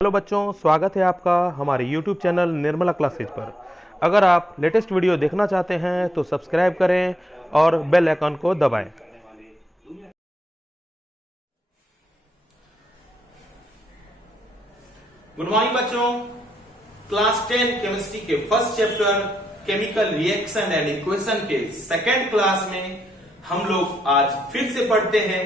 Hello बच्चों, स्वागत है आपका हमारे YouTube चैनल निर्मला क्लासेज पर। अगर आप लेटेस्ट वीडियो देखना चाहते हैं तो सब्सक्राइब करें और बेल आइकन को दबाएं। गुड मॉर्निंग बच्चों। क्लास 10 केमिस्ट्री के first chapter chemical reaction and equation के सेकेंड क्लास में हम लोग आज फिर से पढ़ते हैं।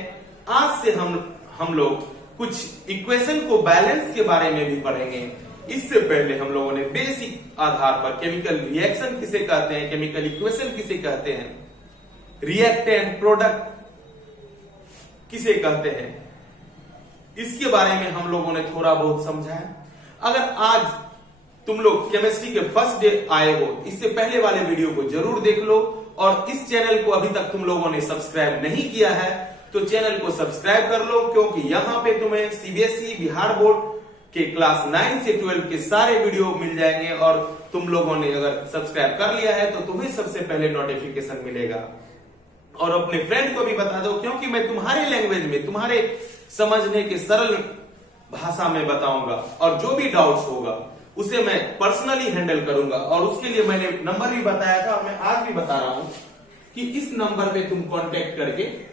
आज से हम लोग कुछ इक्वेशन को बैलेंस के बारे में भी पढ़ेंगे। इससे पहले हम लोगों ने बेसिक आधार पर केमिकल रिएक्शन किसे कहते हैं, केमिकल इक्वेशन किसे कहते हैं, रिएक्टेंट प्रोडक्ट किसे कहते हैं, इसके बारे में हम लोगों ने थोड़ा बहुत समझा है। अगर आज तुम लोग केमिस्ट्री के फर्स्ट डे आए हो, इससे पहले वाले वीडियो को जरूर देख लो और इस चैनल को अभी तक तुम लोगों ने सब्सक्राइब नहीं किया है तो चैनल को सब्सक्राइब कर लो, क्योंकि यहां पे तुम्हें सीबीएसई बिहार बोर्ड के क्लास 9 से 12 के सारे वीडियो मिल जाएंगे और तुम लोगों ने अगर सब्सक्राइब कर लिया है तो तुम्हें सबसे पहले नोटिफिकेशन मिलेगा। और अपने फ्रेंड को भी बता दो, क्योंकि मैं तुम्हारे लैंग्वेज में, तुम्हारे समझने के सरल भाषा में बताऊंगा और जो भी डाउट्स होगा उसे मैं पर्सनली हैंडल करूंगा। और उसके लिए मैंने नंबर भी बताया था और मैं आज भी बता रहा हूं कि इस नंबर पे तुम कांटेक्ट करके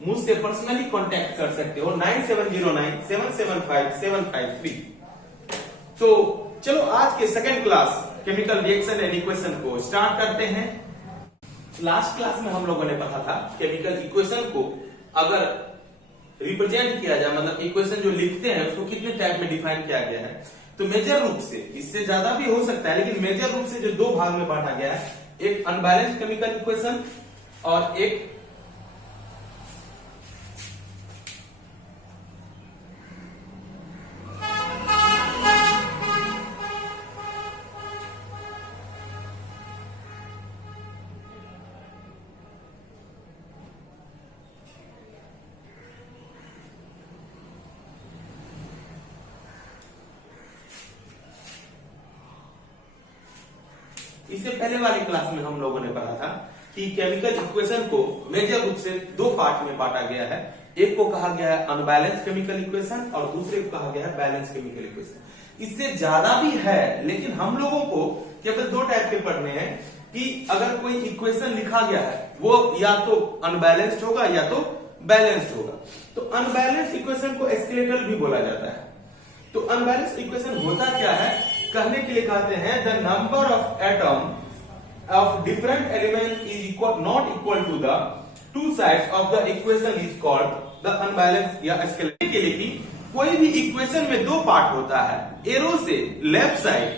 मुझसे पर्सनली कांटेक्ट कर सकते हो 9709775753। तो चलो आज के second class chemical reaction and equation को स्टार्ट करते हैं। लास्ट क्लास में हम लोगों ने पढ़ा था केमिकल इक्वेशन को अगर रिप्रेजेंट किया जाए, मतलब इक्वेशन जो लिखते हैं उसको कितने टाइप में डिफाइन किया गया है। तो मेजर रूप से, इससे ज्यादा भी हो सकता है, लेकिन मेजर रूप से जो दो भाग में बांटा गया है, एक अनबैलेंस्ड केमिकल इक्वेशन और एक इससे पहले वाली क्लास में हम लोगों ने पढ़ा था कि केमिकल इक्वेशन को मेजर रूप से दो पार्ट में बांटा गया है। एक को कहा गया है अनबैलेंस्ड केमिकल इक्वेशन और दूसरे को कहा गया है बैलेंस केमिकल इक्वेशन। इससे ज्यादा भी है, लेकिन हम लोगों को केवल दो टाइप के पढ़ने हैं कि अगर कोई इक्वेशन लिखा गया है वो या तो अनबैलेंस्ड होगा या तो बैलेंस्ड होगा। तो अनबैलेंस्ड इक्वेशन को एस्केलेटल भी बोला जाता है। तो अनबैलेंस्ड इक्वेशन होता क्या है, कहने के लिए कहते हैं the number of atom of different element is equal not equal to the two sides of the equation is called the unbalanced या एस्केलेटल। के लिए कि कोई भी इक्वेशन में दो पार्ट होता है, एरो से लेफ्ट साइड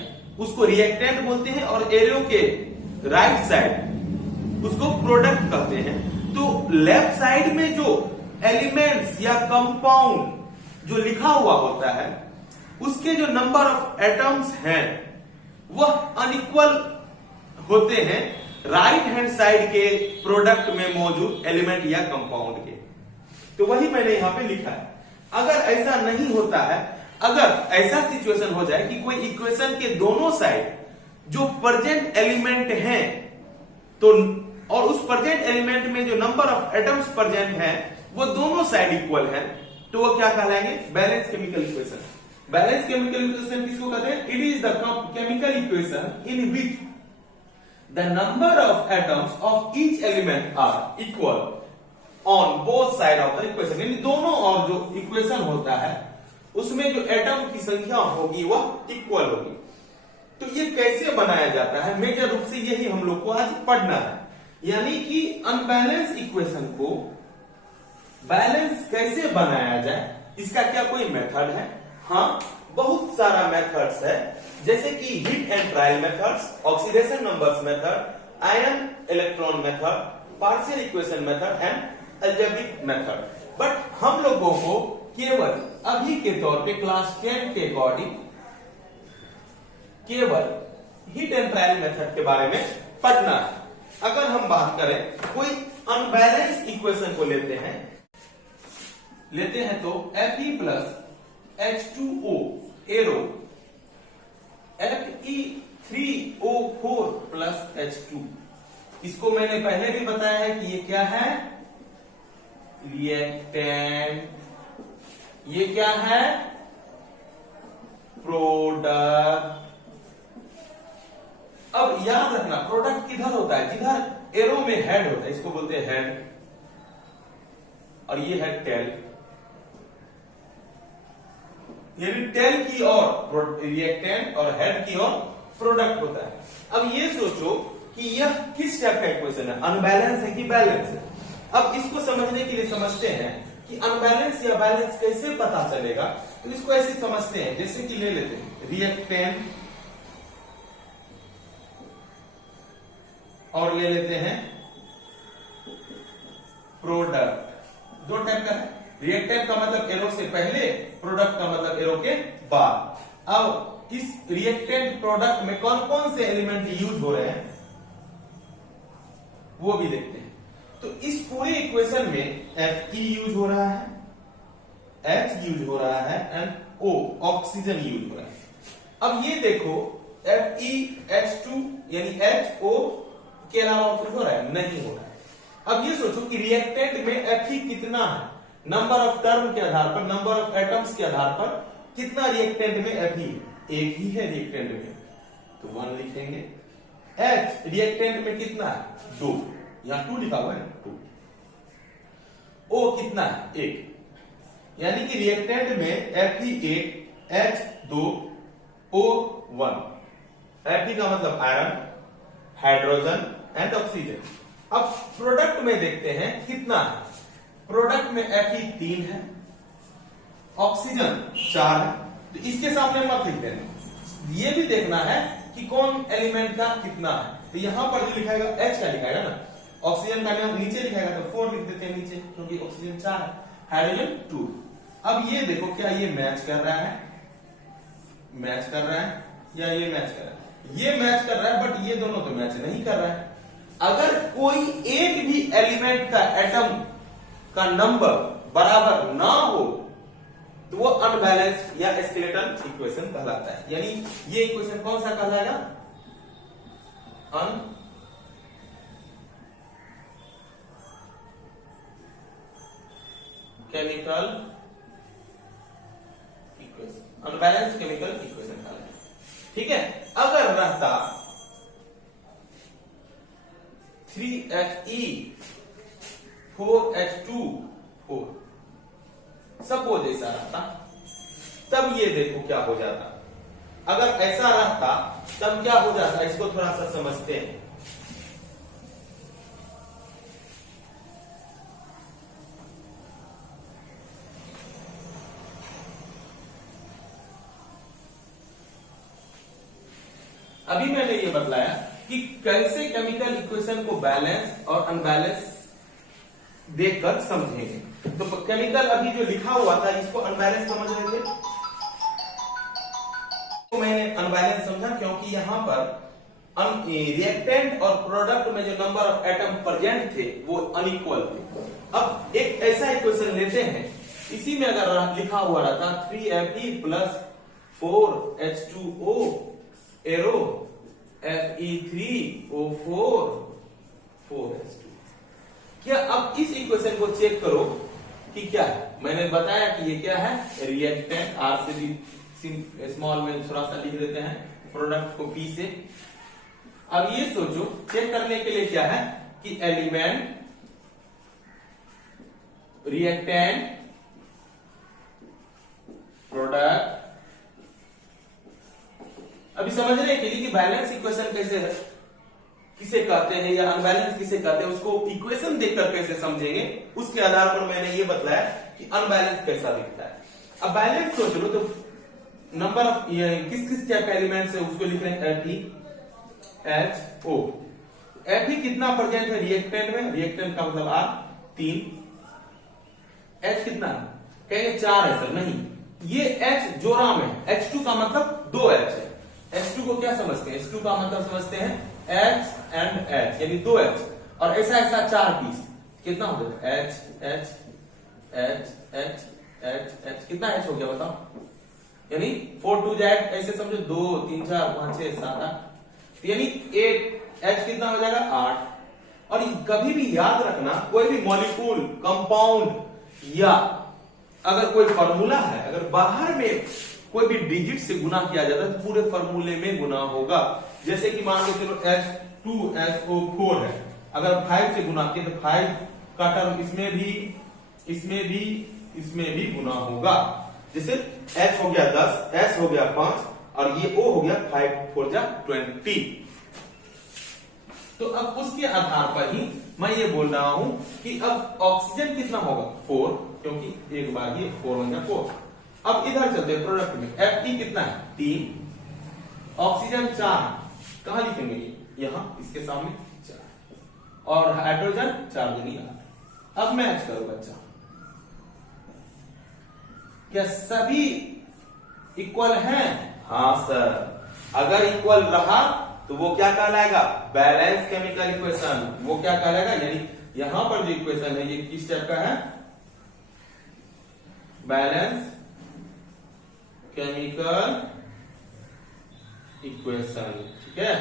उसको रिएक्टेंट बोलते हैं और एरो के राइट साइड उसको प्रोडक्ट कहते हैं। तो लेफ्ट साइड में जो एलिमेंट्स या कंपाउंड जो लिखा हुआ होता है उसके जो नंबर ऑफ एटम्स हैं वह अनइक्वल होते हैं राइट हैंड साइड के प्रोडक्ट में मौजूद एलिमेंट या कंपाउंड के। तो वही मैंने यहां पे लिखा है। अगर ऐसा नहीं होता है, अगर ऐसा सिचुएशन हो जाए कि कोई इक्वेशन के दोनों साइड जो प्रेजेंट एलिमेंट हैं तो और उस प्रेजेंट एलिमेंट में जो नंबर ऑफ एटम्स प्रेजेंट हैं वो दोनों साइड इक्वल हैं, तो वो क्या कहलाएंगे, balance chemical equation. Balance chemical equation किसको कहते हैं, it is the chemical equation in which the number of atoms of each element are equal on both side of the equation. यानी दोनों और जो इक्वेशन होता है उसमें जो एटम की संख्या होगी वह इक्वल होगी। तो ये कैसे बनाया जाता है, मेजर रूप से यही हम लोग को आज पढ़ना है। यानी कि अनबैलेंस इक्वेशन को बैलेंस कैसे बनाया जाए, इसका क्या कोई मेथड है? हाँ, बहुत सारा मेथड्स है, जैसे कि heat and trial methods, oxidation numbers method, ion electron method, partial equation method and algebraic method. But हम लोगों को केवल अभी के तौर पे क्लास 10 के अकॉर्डिंग केवल हीट एंड ट्रायल मेथड के बारे में पढ़ना है। अगर हम बात करें कोई अनबैलेंस इक्वेशन को लेते हैं तो Fe plus H2O arrow Fe3O4 plus H2, इसको मैंने पहले भी बताया है कि ये क्या है, रिएक्टेंट, ये क्या है, प्रोडक्ट। अब याद रखना प्रोडक्ट किधर होता है, जिधर एरो में हेड होता है, इसको बोलते हैं हेड, और ये है टेल, यानी टेल की ओर रिएक्टेंट और हेड की ओर प्रोडक्ट होता है। अब ये सोचो कि यह किस टाइप का इक्वेशन है, अनबैलेंस है कि बैलेंस है। अब इसको समझने के लिए समझते हैं कि अनबैलेंस या बैलेंस कैसे पता चलेगा, तो इसको ऐसे समझते हैं, जैसे कि ले लेते हैं रिएक्टेंट और ले लेते हैं प्रोडक्ट। दो टाइप का है, रिएक्टेंट का मतलब एरो से पहले, प्रोडक्ट का मतलब एरो के बाद। अब इस रिएक्टेंट प्रोडक्ट में कौन कौन से एलिमेंट यूज हो रहे हैं वो भी देखते हैं। तो इस पूरे इक्वेशन में Fe यूज हो रहा है, H यूज हो रहा है एंड O ऑक्सीजन यूज हो रहा है। अब ये देखो FeH2 यानी HO के अलावा और कुछ हो रहा है, नहीं हो रहा है। अब ये सोचो कि रिएक्टेंट में Fe कितना है, नंबर ऑफ टर्म के आधार पर, नंबर ऑफ एटम्स के आधार पर कितना रिएक्टेंट में Fe, एक ही है रिएक्टेंट में, तो 1 लिखेंगे। H रिएक्टेंट में कितना है, 2, यहां 2 लिखा हुआ है, 2। O कितना है, 1, यानी कि रिएक्टेंट में Fe 1, H 2, O 1। Fe का मतलब आयरन, हाइड्रोजन एंड ऑक्सीजन। अब प्रोडक्ट में देखते हैं कितना है, प्रोडक्ट में Fe 3 है, ऑक्सीजन 4 है, तो इसके सामने मत लिख देना, ये भी देखना है कि कौन एलिमेंट का कितना है। तो यहां पर जो लिखाएगा H का लिखाएगा ना, ऑक्सीजन का नाम नीचे लिखाएगा तो 4 लिख देते हैं नीचे, क्योंकि ऑक्सीजन 4 है, हाइड्रोजन 2। अब ये देखो क्या ये मैच कर रहा है, मैच कर रहा है, या ये मैच कर रहा है, ये मैच कर रहा है, बट ये दोनों तो मैच नहीं कर रहा है। अगर कोई एक भी एलिमेंट का एटम का नंबर बराबर ना हो तो वो अनबैलेंस या स्केलेटल इक्वेशन कहलाता है। यानी ये इक्वेशन कौन सा कहलाएगा, chemical equation, unbalance chemical equation कहलाएगा। ठीक है, अगर रहता 3Fe 4H2 4, सपोज ऐसा रहता, तब ये देखो क्या हो जाता। अगर ऐसा रहता तब क्या हो जाता, इसको थोड़ा सा समझते हैं। अभी मैंने ये बतलाया कि कैसे केमिकल इक्वेशन को बैलेंस और अनबैलेंस देखकर समझेंगे। तो केमिकल अभी जो लिखा हुआ था इसको अनबैलेंस समझ रहे थे, तो मैंने अनबैलेंस समझा क्योंकि यहां पर रिएक्टेंट और प्रोडक्ट में जो नंबर ऑफ एटम प्रेजेंट थे वो अनइक्वल थे। अब एक ऐसा इक्वेशन लेते हैं, इसी में अगर लिखा हुआ रहता 3Fe plus 4H2O arrow Fe3O4 4H2। क्या अब इस इक्वेशन को चेक करो कि क्या है। मैंने बताया कि ये क्या है, रिएक्टेंट, आर से भी स्मॉल में थोड़ा सा लिख देते हैं, प्रोडक्ट को पी से। अब ये सोचो चेक करने के लिए क्या है कि एलिमेंट, रिएक्टेंट, प्रोडक्ट। अभी समझ रहे हैं कि बैलेंस इक्वेशन कैसे है, किसे कहते हैं या अनबैलेंस किसे कहते हैं, उसको इक्वेशन देखकर कैसे समझेंगे, उसके आधार पर मैंने ये बतलाया कि अनबैलेंस कैसा दिखता है। अब बैलेंस सोच लो तो नंबर ऑफ किस किस टाइप का एलिमेंट्स है उसको लिख रहे हैं FeHO। Fe कितना प्रेजेंट है रिएक्टेंट में, रिएक्टेंट का मतलब R 3, H कितना कहेंगे 4 है सर, नहीं ये H जोड़ा में, H2 का मतलब 2H है। H2 को क्या समझते हैं, H2 का मतलब समझते हैं H एंड H यानी 2H, और ऐसा ऐसा 4 पीस कितना हो गया H H H H H H, कितना H हो गया बताओ, यानी 4 2 Z, ऐसे समझो 2 3 4 5 6 7 8, यानी 8 H कितना हो जाएगा 8, और कभी भी याद रखना, कोई भी मॉलिक्यूल, कंपाउंड या अगर कोई फॉर्मूला है, अगर बाहर में कोई भी डिजिट से गुना किया जाता है तो पूरे फॉर्मूले में गुना होगा। जैसे कि मान लो चलो H2SO4 है, अगर 5 से गुना किए तो 5 का टर्म इसमें भी गुना होगा। जैसे H हो गया 10, S हो गया 5 और ये O हो गया 5 4 जा 20। तो अब उसके आधार पर ही मैं ये बोल रहा हूं कि अब ऑक्सीजन कितना होगा 4, क्योंकि एक बार ये 4 हो गया 4। अब इधर चलते हैं प्रोडक्ट में, Fe कितना है 3, ऑक्सीजन 4, कहां लिखेंगे ये यहां इसके सामने 4 और हाइड्रोजन 4 दूनी 8। अब मैच करो बच्चा, क्या सभी इक्वल हैं? हाँ सर, अगर इक्वल रहा तो वो क्या कहलाएगा? Balance chemical equation. वो क्या कहलाएगा? यानी यहां पर जो इक्वेशन है ये किस टाइप का है? Balance chemical equation. ठीक है,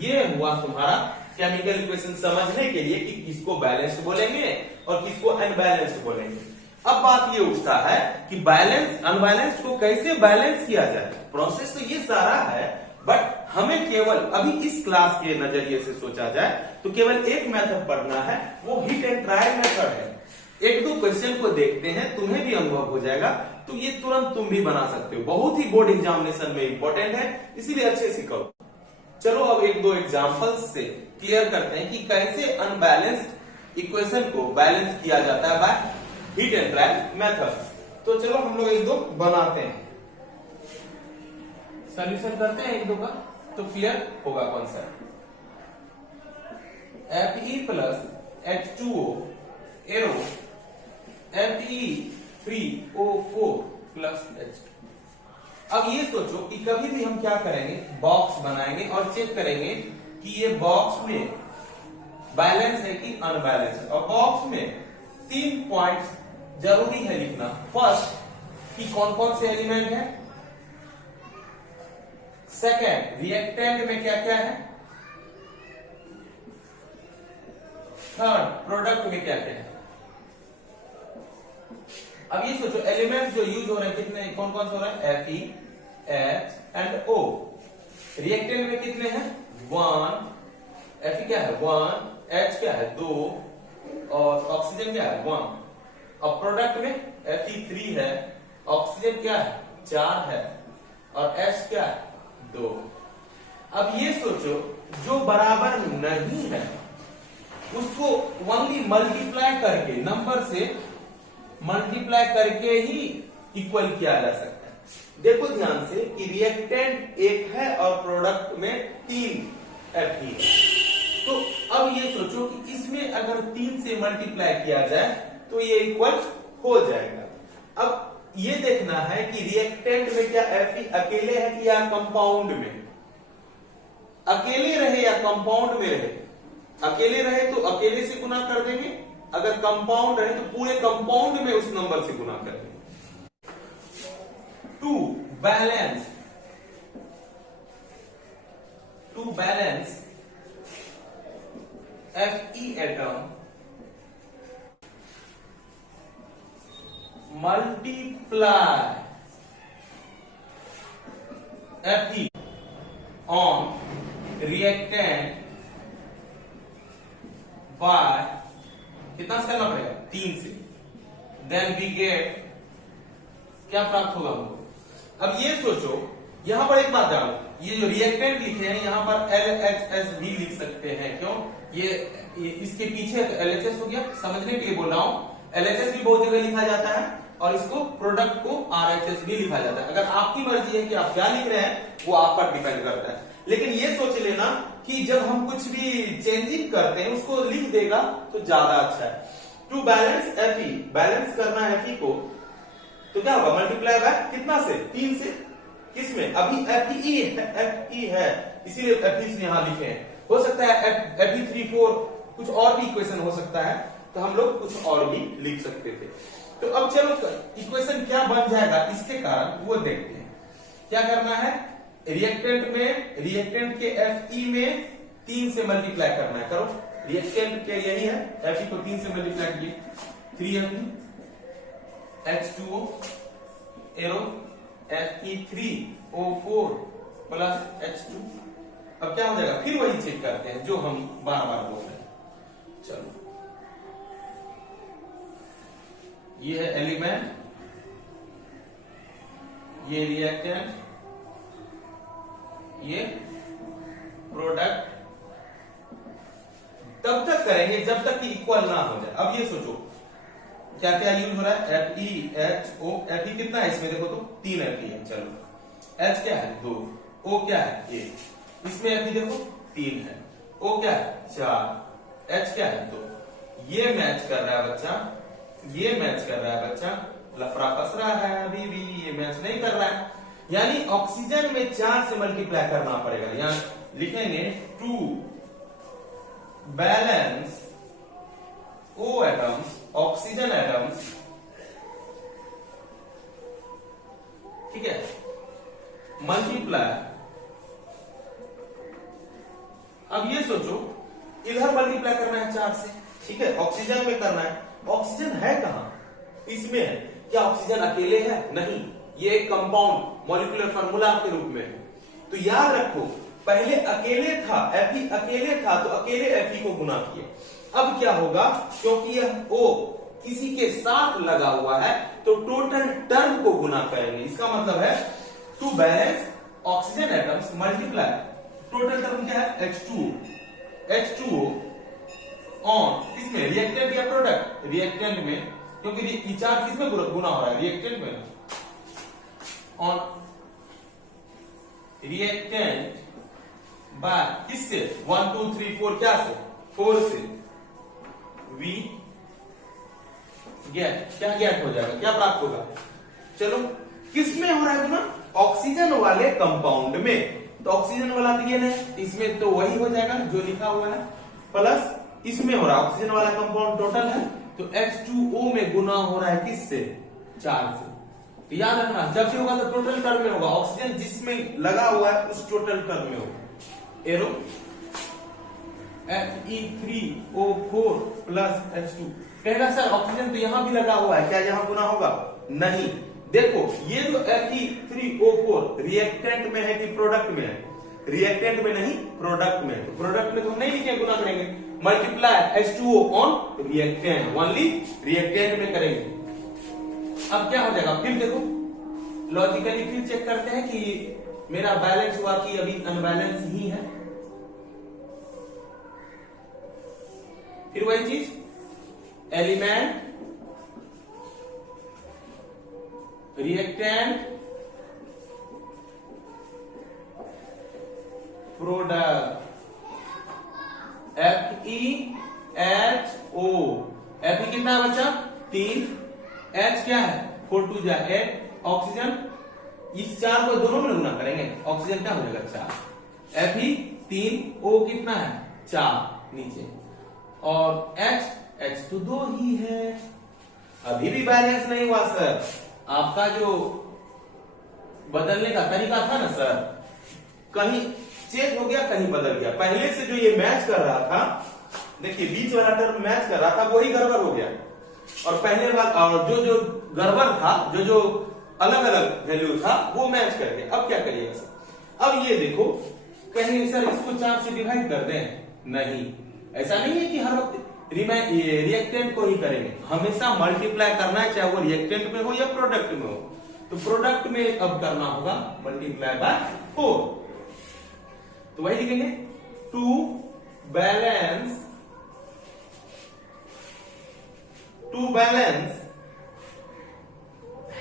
ये हुआ तुम्हारा केमिकल इक्वेशन समझने के लिए कि किसको बैलेंस्ड बोलेंगे और किसको अनबैलेंस्ड बोलेंगे। अब बात ये उठता है कि बैलेंस अनबैलेंस्ड को कैसे बैलेंस किया जाए। प्रोसेस तो ये सारा है, बट हमें केवल अभी इस क्लास के नजरिए से सोचा जाए तो केवल एक मेथड पढ़ना है, वो हिट एंड ट्रायल मेथड है। एक दो क्वेश्चन को देखते हैं, तुम्हें भी अनुभव हो जाएगा, तो ये तुरंत तुम भी बना सकते हो। बहुत ही बोर्ड एग्जामिनेशन में इंपॉर्टेंट है, इसीलिए अच्छे से करो। चलो अब एक दो एग्जांपल्स से क्लियर करते हैं कि कैसे अनबैलेंस्ड इक्वेशन को बैलेंस किया जाता है by hit and trial method. तो चलो हम लोग एक दो बनाते हैं, सॉल्यूशन करते हैं एक दो का, तो क्लियर होगा concept. Fe plus H2O arrow Fe3O4 plus H2। अब ये सोचो कि कभी भी हम क्या करेंगे, बॉक्स बनाएंगे और चेक करेंगे कि ये बॉक्स में बैलेंस है कि अनबैलेंस है। और बॉक्स में 3 पॉइंट्स जरूरी है लिखना। फर्स्ट कि कौन कौन से एलिमेंट है, सेकेंड रिएक्टेंट में क्या क्या है, थर्ड प्रोडक्ट में क्या क्या है। अब ये सोचो एलिमेंट जो यूज हो रहे हैं कितने, कौन कौन से हो रहे हैं, Fe, H and O। Reactant में कितने हैं, 1, Fe क्या है 1, H क्या है 2 और ऑक्सीजन क्या है 1। अब प्रोडक्ट में Fe3 है, ऑक्सीजन क्या है 4 है और H क्या है 2। अब ये सोचो जो बराबर नहीं है उसको ओनली मल्टीप्लाई करके, नंबर से मल्टीप्लाई करके ही इक्वल किया जा सकता है। देखो ध्यान से कि रिएक्टेंट 1 है और प्रोडक्ट में 3 Fe है। तो अब ये सोचो कि इसमें अगर 3 से मल्टीप्लाई किया जाए तो ये इक्वल हो जाएगा। अब ये देखना है कि रिएक्टेंट में क्या Fe अकेले है कि या कंपाउंड में, अकेले रहे या कंपाउंड में रहे। अकेले रहे तो अकेले से गुना कर देंगे, अगर कंपाउंड रहे तो पूरे कंपाउंड में उस नंबर से गुना कर देंगे। To balance Fe atom multiply Fe on reactant by कितना से करना पड़ेगा 3 से, देन वी गेट क्या प्राप्त होगा हमको। अब ये सोचो, यहां पर एक बात जानो, ये जो रिएक्टेंट लिखे हैं यहां पर LHS भी लिख सकते हैं। क्यों? ये इसके पीछे तो LHS हो गया, समझने के लिए बोल रहा हूं। LHS भी बहुत जगह लिखा जाता है और इसको प्रोडक्ट को RHS भी लिखा जाता है। अगर आपकी मर्जी है कि आप क्या लिख रहे हैं वो आप पर डिपेंड करता है। लेकिन ये सोच लेना कि जब हम कुछ भी चेंजिंग करते हैं उसको लिख देगा तो ज्यादा अच्छा है। टू बैलेंस Fe, बैलेंस करना है Fe को, तो क्या होगा मल्टीप्लाई बाय कितना से 3 से, किसमें अभी Fe है इसीलिए Fe यहां लिखे हैं। हो सकता है Fe3 4 कुछ और भी इक्वेशन हो सकता है, तो हम लोग कुछ और भी लिख सकते थे। तो अब चलो इक्वेशन क्या बन जाएगा इसके कारण वो देखते हैं। क्या करना है, रिएक्टेंट के Fe में 3 से मल्टीप्लाई करना है। करो रिएक्टेंट क्या यही है, Fe को 3 से मल्टीप्लाई किए, 3Fe H2O arrow Fe3O4 plus H2। अब क्या हो जाएगा, फिर वही चेक करते हैं जो हम बार बार बोल रहे हैं। चलो, ये है एलिमेंट, ये रिएक्टेंट, ये प्रोडक्ट। तब तक करेंगे जब तक कि इक्वल ना हो जाए। अब ये सोचो क्या क्या यूज हो रहा है, FeHO, Fe कितना है इसमें देखो तो 3 Fe है, चलो H क्या है 2, O क्या है 1, इसमें Fe देखो 3 है, O क्या है 4, H क्या है 2। ये मैच कर रहा है बच्चा, ये मैच कर रहा है बच्चा, लफड़ा फंस रहा है अभी भी, ये मैच नहीं कर रहा है। यानी ऑक्सीजन में 4 से मल्टीप्लाई करना पड़ेगा। यहां लिखेंगे 2 balance O atoms, oxygen atoms, ठीक है, मल्टीप्लाई। अब ये सोचो इधर मल्टीप्लाई करना है 4 से, ठीक है, ऑक्सीजन में करना है। ऑक्सीजन है कहां, इसमें है। क्या ऑक्सीजन अकेले है, नहीं, ये एक कंपाउंड मॉलिक्यूलर फार्मूला के रूप में है। तो याद रखो पहले अकेले था, Fe अकेले था तो अकेले Fe को गुना किए। अब क्या होगा, क्योंकि यह O किसी के साथ लगा हुआ है तो टोटल टर्म को गुना करेंगे। इसका मतलब है 2 balance oxygen atoms multiply total term क्या है H2O ऑन इसमें रिएक्टेंट या प्रोडक्ट, रिएक्टेंट में, क्योंकि चार्ज किसमें गुना हो रहा है, रिएक्टेंट में, ऑन रिएक्टेंट बाय किससे 1 2 3 4 क्या से 4 से V गेट, क्या गेट हो जाएगा, क्या प्राप्त होगा। चलो किस में हो रहा है गुना, ऑक्सीजन वाले कंपाउंड में। तो ऑक्सीजन वाला तो ये है, इसमें तो वही हो जाएगा जो लिखा हुआ है, प्लस इसमें हो रहा है ऑक्सीजन वाला कंपाउंड टोटल है तो H2O में गुना हो रहा है किससे 4 से। तो याद रखना जब भी होगा तो टोटल टर्म में होगा, ऑक्सीजन जिसमें लगा हुआ है उस टोटल टर्म में होगा। Arrow Fe3O4 plus H2। कहेगा सर ऑक्सीजन तो यहां भी लगा हुआ है, क्या यहां गुना होगा, नहीं। देखो ये जो Fe3O4 रिएक्टेंट में है कि प्रोडक्ट में है, रिएक्टेंट में नहीं प्रोडक्ट में। तो प्रोडक्ट में तो हम नहीं लिखेंगे, गुना करेंगे, multiply H2O on reactant, only reactant में करेंगे। अब क्या हो जाएगा, फिर देखो लॉजिकली फिर चेक करते हैं कि मेरा बैलेंस हुआ कि अभी अनबैलेंस ही है। फिर वही चीज, element, reactant, product, FeHO। Fe कितना है बच्चा 3, H क्या है 4 2 जा 8, ऑक्सीजन इस 4 को दोनों में गुना करेंगे, ऑक्सीजन क्या हो जाएगा 4, Fe 3, O कितना है 4 नीचे, और H तो 2 ही है। अभी भी बैलेंस नहीं हुआ सर, आपका जो बदलने का तरीका था ना सर, कहीं चेंज हो गया कहीं बदल गया। पहले से जो ये मैच कर रहा था, देखिए बीच वाला टर्म मैच कर रहा था, वही गड़बड़ हो गया। और पहले वाला और जो जो गड़बड़ था, जो जो अलग अलग वैल्यू था वो मैच कर गया। अब क्या करिएगा सर, अब ये देखो कहीं सर इसको 4 से डिवाइड कर दें, नहीं, ऐसा नहीं है कि हर वक्त रिएक्टेंट को ही करेंगे, हमेशा मल्टीप्लाई करना है, चाहे वो रिएक्टेंट में हो या प्रोडक्ट में हो। तो प्रोडक्ट में अब करना होगा मल्टीप्लाई बाय 4, तो वही लिखेंगे 2 बैलेंस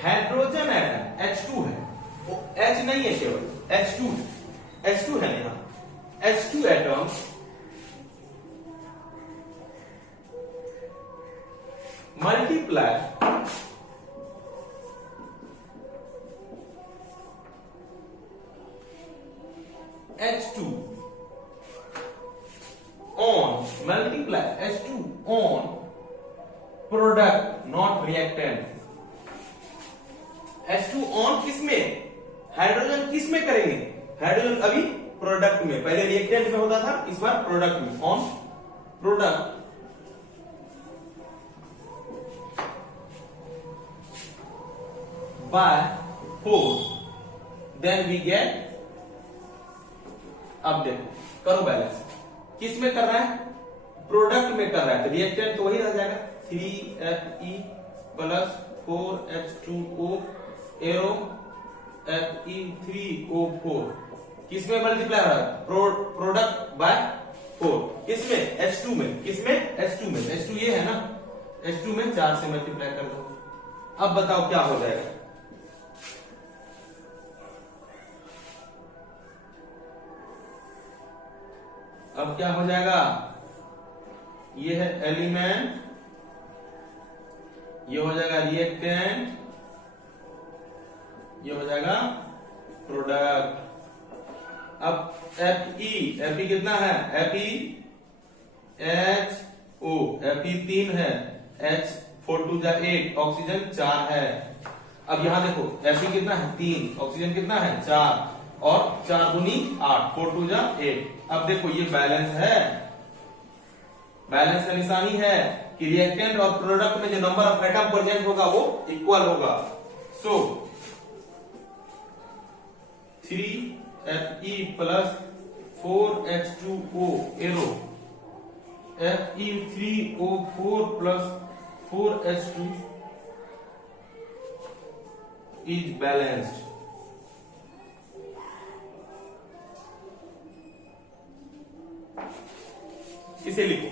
हाइड्रोजन एटम H2 है, H नहीं है केवल H2 है यहां, H2 atom multiply H2 on multiply H2 on product not reactant. H2 on किसमें, हाइड्रोजन किसमें करेंगे, हाइड्रोजन अभी प्रोडक्ट में, पहले रिएक्टेंट में होता था, इस बार प्रोडक्ट में, on product by 4, then we get, अब देखो करो बैलेंस, किस में कर रहा है, प्रोडक्ट में कर रहा है, तो रिएक्टेंट तो वही रह जाएगा 3Fe plus 4H2O arrow Fe3O4, किसमें मल्टीप्लाई हो रहा है, प्रोडक्ट बाय 4, किसमें H2 में, किसमें H2 में, H2 ये है ना, H2 में 4 से मल्टीप्लाई कर दो। अब बताओ क्या हो जाएगा, अब क्या हो जाएगा, ये है एलिमेंट, ये हो जाएगा रिएक्टेंट, ये हो जाएगा प्रोडक्ट। अब Fe कितना है, Fe 3 है, H4 जा 8, ऑक्सीजन 4 है। अब यहां देखो Fe कितना है 3, ऑक्सीजन कितना है 4, और 4 दूनी 8, 4 जा 8। अब देखो ये बैलेंस है, बैलेंस का निशानी है कि रिएक्टेंट और प्रोडक्ट में जो नंबर ऑफ एटम प्रेजेंट होगा वो इक्वल होगा। सो 3Fe plus 4H2O arrow Fe3O4 plus 4H2 is balanced. इसे लिखो।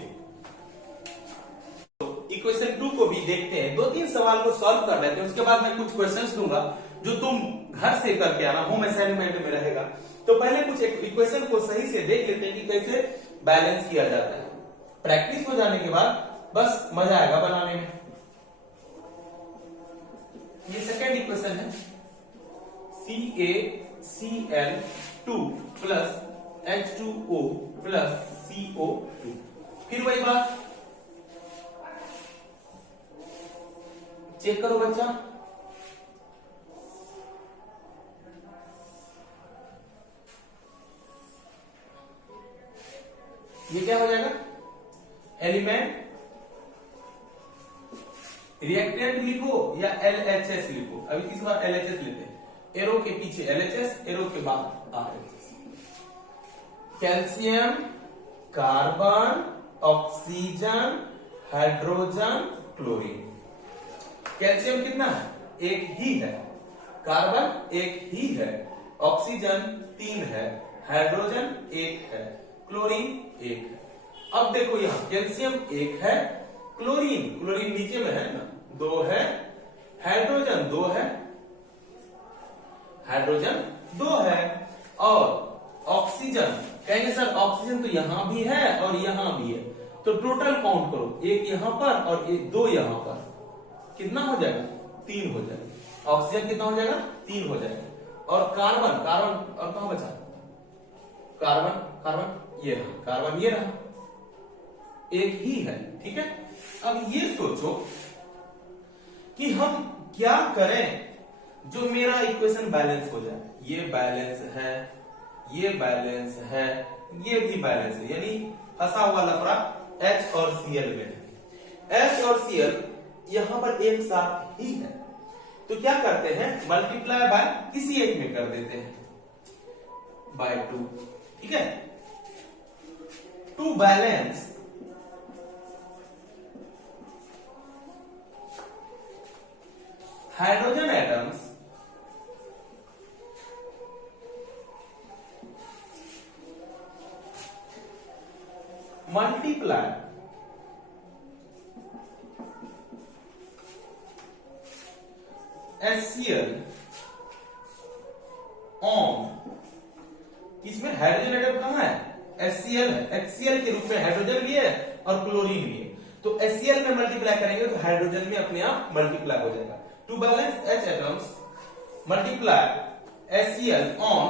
इक्वेशन 2 को भी देखते हैं, 2-3 सवाल को सॉल्व कर लेते हैं, उसके बाद मैं कुछ क्वेश्चंस दूंगा जो तुम घर से करके आना, होम असाइनमेंट में रहेगा। तो पहले कुछ इक्वेशन को सही से देख लेते हैं कि कैसे बैलेंस किया जाता है। प्रैक्टिस हो जाने के बाद बस मजा आएगा बनाने में। ये सेकेंड इक्वेशन है, CaCl2 plus H2O plus CO2। फिर वही बात, चेक करो बच्चा, ये क्या हो जाएगा, एलिमेंट, रिएक्टेंट लिखो या LHS लिखो। अभी इस बार LHS लेते हैं, एरो के पीछे LHS, एरो के बाद RHS। Calcium, carbon, oxygen, hydrogen, chlorine. Calcium कितना है, एक ही है, कार्बन एक ही है, ऑक्सीजन 3 है, हाइड्रोजन 1 है, क्लोरीन 1 है। अब देखो यहां कैल्शियम 1 है, क्लोरीन नीचे में है ना 2 है, हाइड्रोजन 2 है, और ऑक्सीजन, कहेंगे सर ऑक्सीजन तो यहां भी है और यहां भी है, तो टोटल काउंट करो, एक यहां पर और एक 2 यहां पर, कितना हो जाएगा, 3 हो जाएगा। ऑक्सीजन कितना हो जाएगा, 3 हो जाएगा। और कार्बन और कहां बचा, कार्बन ये रहा, कार्बन ये रहा, एक ही है, ठीक है। अब ये सोचो कि हम क्या करें जो मेरा इक्वेशन बैलेंस हो जाए। ये बैलेंस है, ये बैलेंस है, ये भी बैलेंस है, यानी फंसा हुआ लफड़ा H और Cl में है। H और Cl यहां पर एक साथ ही है, तो क्या करते हैं, मल्टीप्लाई बाय किसी एक में कर देते हैं, बाय 2, ठीक है। To balance hydrogen atoms multiply HCl on, इसमें हाइड्रोजन एटम कहां है, HCl है, HCl के रूप में हाइड्रोजन भी है और क्लोरीन भी है, तो HCl में मल्टीप्लाई करेंगे तो हाइड्रोजन में अपने आप मल्टीप्लाई हो जाएगा। To balance H atoms multiply HCl on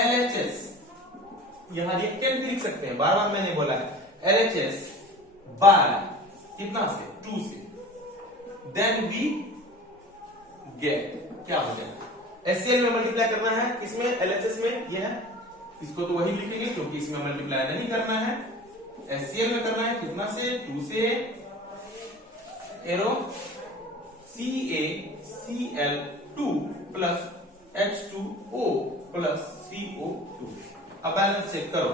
LHS, यहां रिएक्टेंट भी लिख सकते हैं, बार बार मैंने बोला है LHS बाय कितना से 2 से, देन वी गेट, क्या हो जाएगा, HCl में मल्टीप्लाई करना है, किसमें, LHS में, ये है, इसको तो वही लिखेंगे क्योंकि इसमें मल्टीप्लाई नहीं करना है, HCl में करना है कितना से 2 से arrow CaCl2 plus H2O plus CO2। अब बैलेंस चेक करो।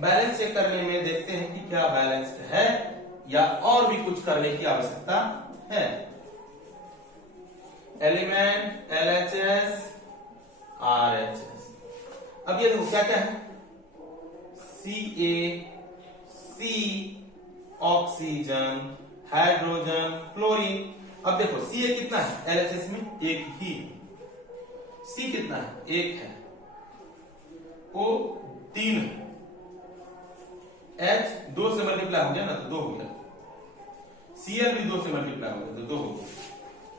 बैलेंस चेक करने में देखते हैं कि क्या बैलेंस्ड है या और भी कुछ करने की आवश्यकता है। Element LHS RHS। अब ये देखो क्या क्या है, CaC ऑक्सीजन हाइड्रोजन क्लोरीन। अब देखो Ca कितना है LHS में एक ही, C कितना है एक है, O 3 है, H 2 से मल्टीप्लाई हो गया ना तो 2 हो गया, Cl भी 2 से मल्टीप्लाई हो गया तो 2 हो गया।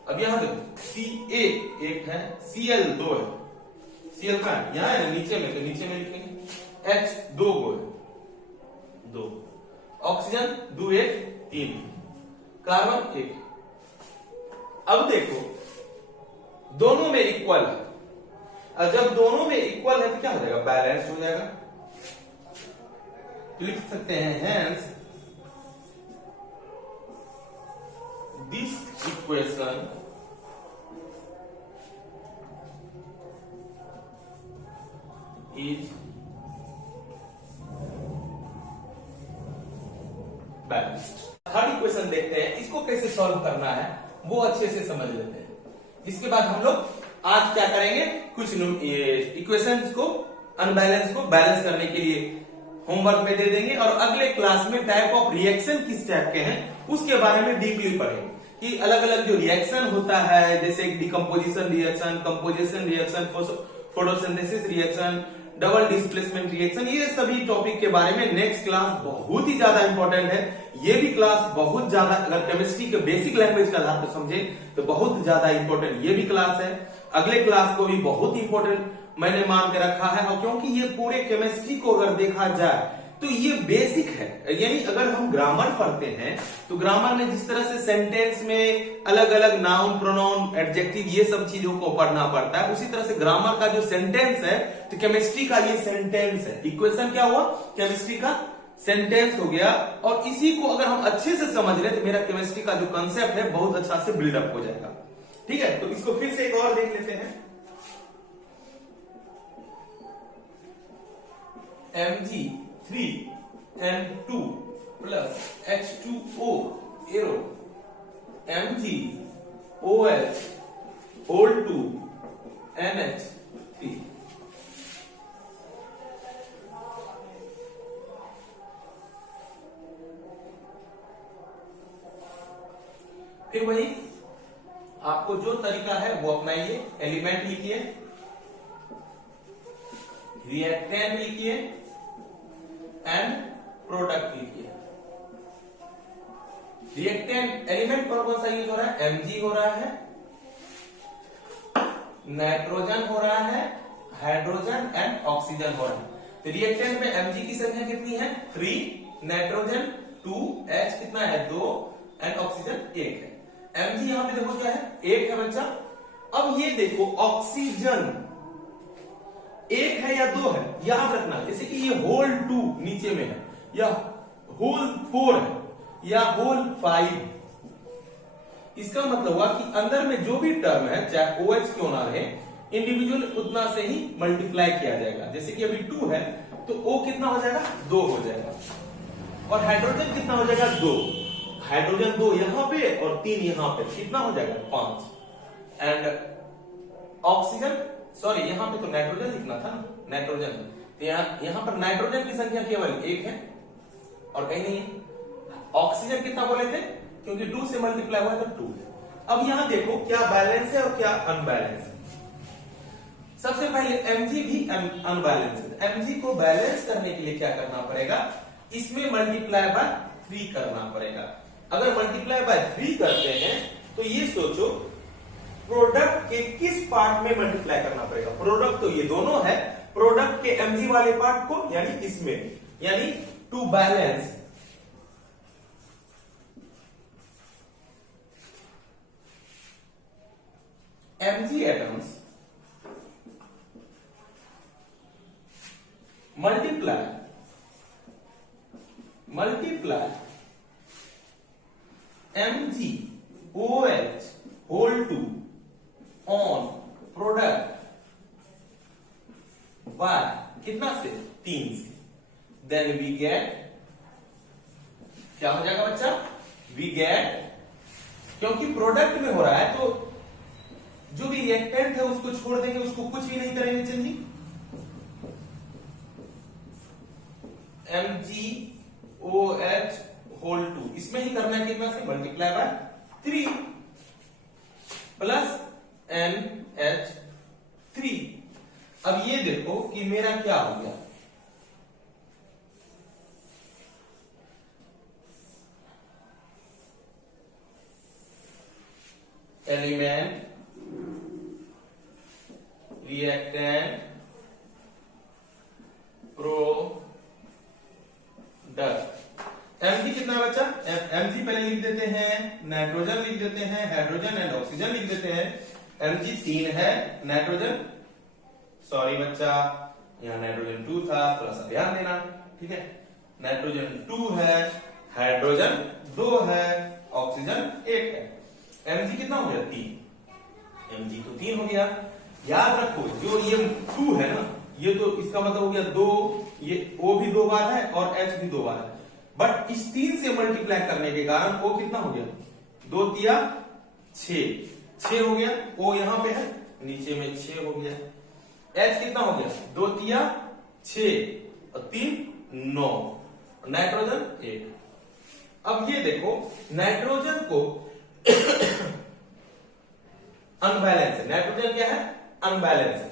अब यहां देखो Ca एक है, Cl 2 है, Cl का यहां है नीचे में तो नीचे में लिखेंगे, H 2 को है 2, ऑक्सीजन 2 1 3, कार्बन 1। अब देखो दोनों में इक्वल है, और जब दोनों में इक्वल है तो क्या हो जाएगा बैलेंस्ड हो जाएगा। लिख सकते हैं hence this equation is balanced. Third equation देखते हैं, इसको कैसे सॉल्व करना है वो अच्छे से समझ लेते हैं। इसके बाद हम लोग आज क्या करेंगे, कुछ इक्वेशंस को अनबैलेंस को बैलेंस करने के लिए होमवर्क में दे देंगे, और अगले क्लास में टाइप ऑफ रिएक्शन किस टाइप के हैं उसके बारे में डीपली पढ़ेंगे कि अलग अलग जो रिएक्शन होता है, जैसे decomposition reaction, composition reaction, photosynthesis reaction, double displacement reaction, ये सभी टॉपिक के बारे में नेक्स्ट क्लास बहुत ही ज्यादा इंपॉर्टेंट है। ये भी क्लास बहुत ज्यादा, अगर केमिस्ट्री के बेसिक लैंग्वेज का आधार पर समझे तो बहुत ज्यादा इंपॉर्टेंट ये भी क्लास है। अगले क्लास को भी बहुत इंपॉर्टेंट मैंने मान के रखा है, और क्योंकि ये पूरे केमिस्ट्री को अगर देखा जाए तो ये बेसिक है। यानी अगर हम ग्रामर पढ़ते हैं तो ग्रामर में जिस तरह से सेंटेंस में अलग अलग नाउन प्रोनाउन एडजेक्टिव ये सब चीजों को पढ़ना पड़ता है, उसी तरह से ग्रामर का जो सेंटेंस है तो केमिस्ट्री का ये सेंटेंस है। इक्वेशन क्या हुआ, केमिस्ट्री का सेंटेंस हो गया, और इसी को अगर हम अच्छे से समझ रहे तो मेरा केमिस्ट्री का जो कंसेप्ट है बहुत अच्छा से बिल्डअप हो जाएगा। ठीक है, तो इसको फिर से एक और देख लेते हैं। Mg3N2 plus H2O arrow MgOH whole 2 NH3। फिर वही आपको जो तरीका है वो अपनाइए। एलिमेंट लिखिए, रिएक्टेंट लिखिए एंड प्रोडक्ट लिखिए। रिएक्टेंट एलिमेंट कौन कौन सा यूज हो रहा है, Mg हो रहा है, नाइट्रोजन हो रहा है, हाइड्रोजन एंड ऑक्सीजन हो रहा है। तो रिएक्टेंट में Mg की संख्या कितनी है 3, नाइट्रोजन 2, H कितना है 2 एंड ऑक्सीजन 1 है। Mg यहां पे देखो क्या है 1 है बच्चा। अब ये देखो ऑक्सीजन 1 है या 2 है, याद रखना, जैसे कि ये होल 2 नीचे में है, या होल 4 है, या होल 5, इसका मतलब हुआ कि अंदर में जो भी टर्म है चाहे OH क्यों ना रहे, इंडिविजुअल उतना से ही मल्टीप्लाई किया जाएगा। जैसे कि अभी 2 है तो O कितना हो जाएगा 2 हो जाएगा, और हाइड्रोजन कितना हो जाएगा 2, हाइड्रोजन 2 यहां पे और 3 यहां पे, कितना हो जाएगा 5। एंड ऑक्सीजन, सॉरी यहां पे तो नाइट्रोजन लिखना था ना, नाइट्रोजन, तो यहां पर नाइट्रोजन की संख्या केवल 1 है और कहीं नहीं है। ऑक्सीजन कितना बोले थे, क्योंकि 2 से मल्टीप्लाई हुआ तो 2 है। अब यहां देखो क्या बैलेंस है और क्या अनबैलेंस है। सबसे पहले Mg भी अनबैलेंस है। Mg को बैलेंस करने के लिए क्या करना पड़ेगा, इसमें मल्टीप्लाई बाय 3 करना पड़ेगा। अगर मल्टीप्लाई बाय 3 करते हैं तो ये सोचो प्रोडक्ट के किस पार्ट में मल्टीप्लाई करना पड़ेगा। प्रोडक्ट तो ये दोनों है, प्रोडक्ट के Mg वाले पार्ट को यानी इसमें, यानी to balance Mg atoms multiply MgOH whole 2 on product by कितना से 3 से, देन वी गेट, क्या हो जाएगा बच्चा, वी गेट, क्योंकि प्रोडक्ट में हो रहा है तो जो भी रिएक्टेंट है उसको छोड़ देंगे, उसको कुछ भी नहीं करेंगे चेंजिंग। MgOH होल 2 इसमें ही करना है कितना से, मल्टीप्लाई बाय 3 प्लस NH3। अब ये देखो कि मेरा क्या हो गया, एलिमेंट, रिएक्टेंट, प्रोडक्ट। Mg कितना बचा, Mg पहले लिख देते हैं, नाइट्रोजन लिख देते हैं, हाइड्रोजन एंड ऑक्सीजन लिख देते हैं। Mg 3 है, नाइट्रोजन, सॉरी बच्चा यहाँ नाइट्रोजन 2 था, थोड़ा सा ध्यान देना, ठीक है। नाइट्रोजन 2 है, हाइड्रोजन 2 है, ऑक्सीजन 1 है। Mg कितना हो गया, 3। Mg तो 3 हो गया। याद रखो जो ये 2 है ना, ये तो इसका मतलब हो गया 2, ये O भी 2 बार है और H भी 2 बार है, बट इस 3 से मल्टीप्लाई करने के कारण O कितना हो गया, 2 तिया 6 हो गया। O यहां पे है, नीचे में 6 हो गया। H कितना हो गया, 2 तिया 6 और 3 9, नाइट्रोजन 1। अब ये देखो नाइट्रोजन को अनबैलेंस है, नाइट्रोजन क्या है, अनबैलेंस है।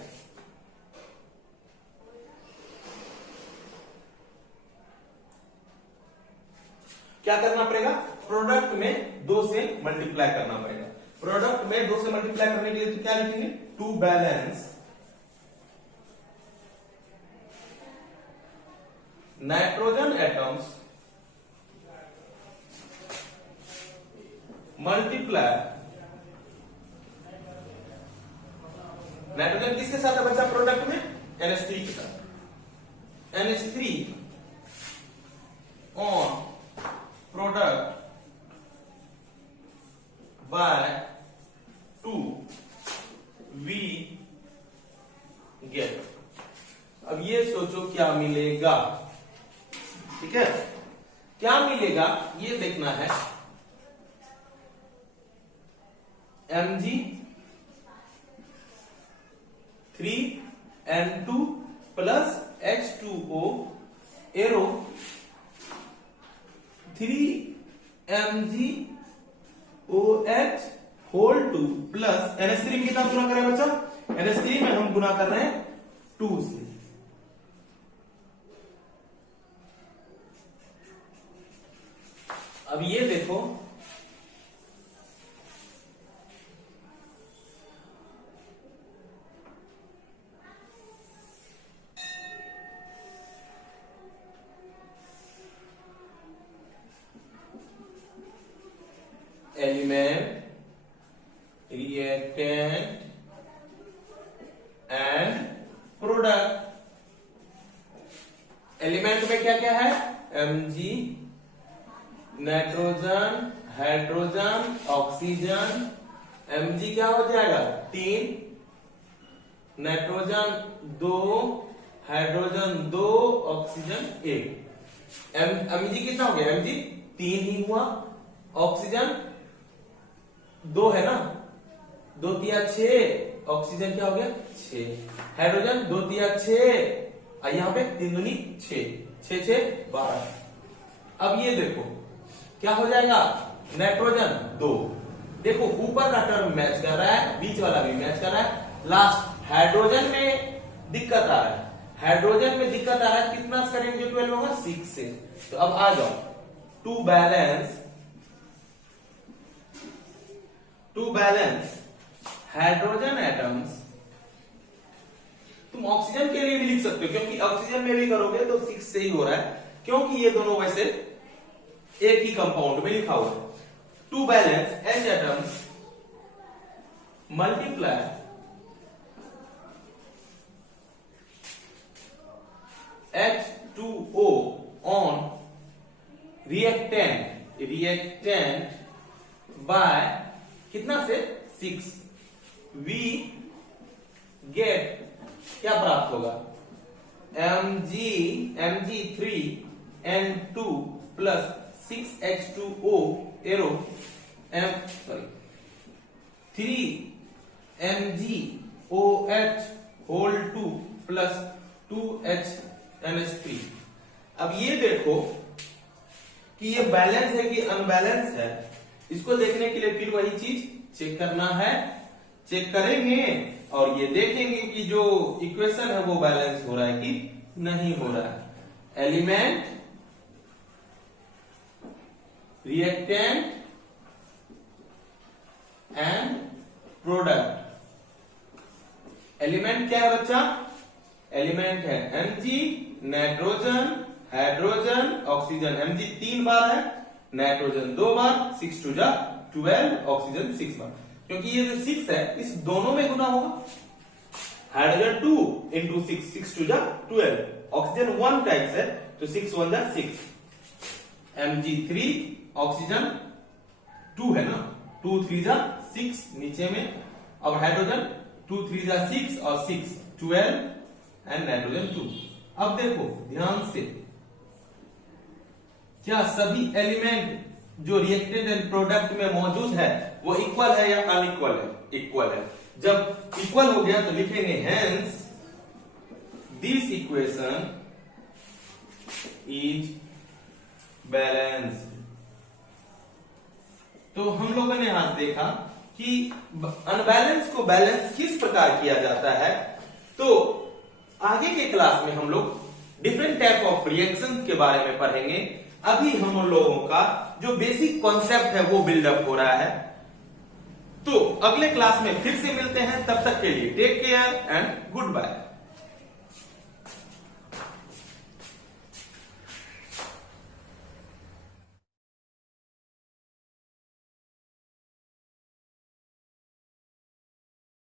क्या करना पड़ेगा, प्रोडक्ट में 2 से मल्टीप्लाई करना पड़ेगा। प्रोडक्ट में 2 से मल्टीप्लाई करने के लिए तो क्या लिखेंगे, to balance nitrogen atoms multiply, nitrogen किसके साथ है बच्चा प्रोडक्ट में, NH3 के साथ, NH3 on product by 2 we get. अब ये सोचो क्या मिलेगा, ठीक है, क्या मिलेगा ये देखना है। Mg3N2 plus H2O arrow 3MgOH whole 2 plus NH3 में कितना गुना कर रहे हैं बच्चा, NH3 में हम गुना कर रहे हैं 2 से। अब ये देखो element, reactant and product. Element में क्या क्या है, Mg, nitrogen, hydrogen, oxygen. Mg क्या हो जाएगा, 3, नाइट्रोजन 2, हाइड्रोजन 2, ऑक्सीजन 1। Mg कितना हो गया, Mg 3 ही हुआ, ऑक्सीजन 2 है ना, 2 तिया 6, ऑक्सीजन क्या हो गया 6, हाइड्रोजन 2 तिया 6, यहां पे 3 दूनी 6, 6 6 12। अब ये देखो क्या हो जाएगा, नाइट्रोजन 2, देखो ऊपर का टर्म मैच कर रहा है, बीच वाला भी मैच कर रहा है, लास्ट हाइड्रोजन में दिक्कत आ रहा है, हाइड्रोजन में दिक्कत आ रहा है, कितना करेंगे 12 होगा 6 से। तो अब आ जाओ टू बैलेंस हाइड्रोजन एटम्स। तुम ऑक्सीजन के लिए भी लिख सकते हो, क्योंकि ऑक्सीजन में भी करोगे तो 6 से ही हो रहा है, क्योंकि ये दोनों वैसे एक ही कंपाउंड में लिखा हुआ है। To balance H atoms multiply H2O on reactant by कितना से 6, वी गेट क्या प्राप्त होगा Mg3N2 plus 6H2O arrow 3MgOH whole 2 plus 2HNH3। अब ये देखो कि ये बैलेंस है कि अनबैलेंस है, इसको देखने के लिए फिर वही चीज चेक करना है, चेक करेंगे और ये देखेंगे कि जो इक्वेशन है वो बैलेंस हो रहा है कि नहीं हो रहा है। Element, reactant and product. Element क्या है बच्चा? एलिमेंट है Mg, nitrogen, hydrogen, oxygen. Mg 3 बार है, नाइट्रोजन 2 बार, 6 2 जा 12, ऑक्सीजन 6 बार। क्योंकि ये जो 6 है इस दोनों में गुना होगा। हाइड्रोजन 2 इंटू 6, 6 2 जा 12, ऑक्सीजन 1 टाइम्स है तो 6 1 जा 6। Mg3, ऑक्सीजन 2 है ना, 2 3 जा 6 नीचे में, अब हाइड्रोजन 2 3 जा 6 और 6 12 एंड नाइट्रोजन 2। अब देखो ध्यान से, क्या सभी एलिमेंट जो रिएक्टेंट एंड प्रोडक्ट में मौजूद है वो इक्वल है या अनइक्वल है? इक्वल है। जब इक्वल हो गया तो लिखेंगे hence this equation is balanced. तो हम लोगों ने आज देखा कि अनबैलेंस को बैलेंस किस प्रकार किया जाता है। तो आगे के क्लास में हम लोग डिफरेंट टाइप ऑफ रिएक्शन के बारे में पढ़ेंगे। अभी हम लोगों का जो बेसिक कॉन्सेप्ट है वो बिल्डअप हो रहा है। तो अगले क्लास में फिर से मिलते हैं, तब तक के लिए take care and good bye.